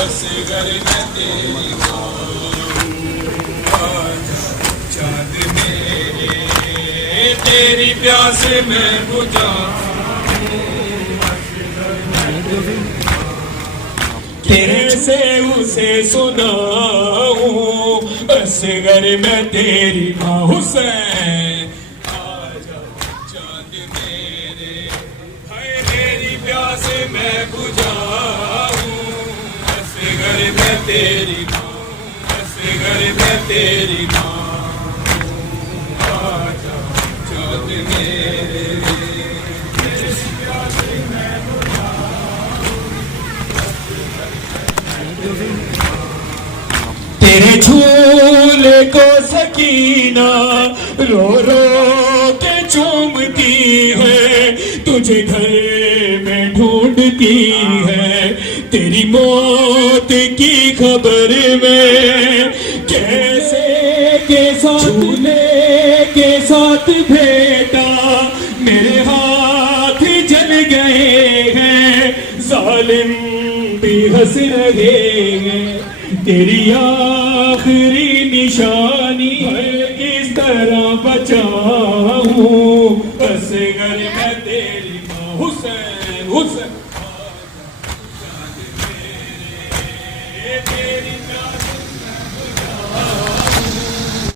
اصغر میں تیری چاند میرے تیری پیاس میں بجھاؤں کیسے اسے سناؤں اصغر میں تیری ماں حسین آجا چاند میرے ہائے میری پیاس میں بجھاؤں اصغر میں تیری ماں اصغر میں تیری ماں آجا چاند میرے تیرے جھولے کو سکینہ رو رو کے چومتی ہے تجھے گھر میں ڈھونڈتی ہے تیری موت کی خبر میں کیسے کے ساتھ جھولے کے ساتھ بھیٹا میرے ہاتھ جل گئے ہیں ظالم بھی ہنس رہے ہیں تیری آخری نشانی ہے کس طرح بچاؤں اصغر میں تیری ماں حسین حسین تیری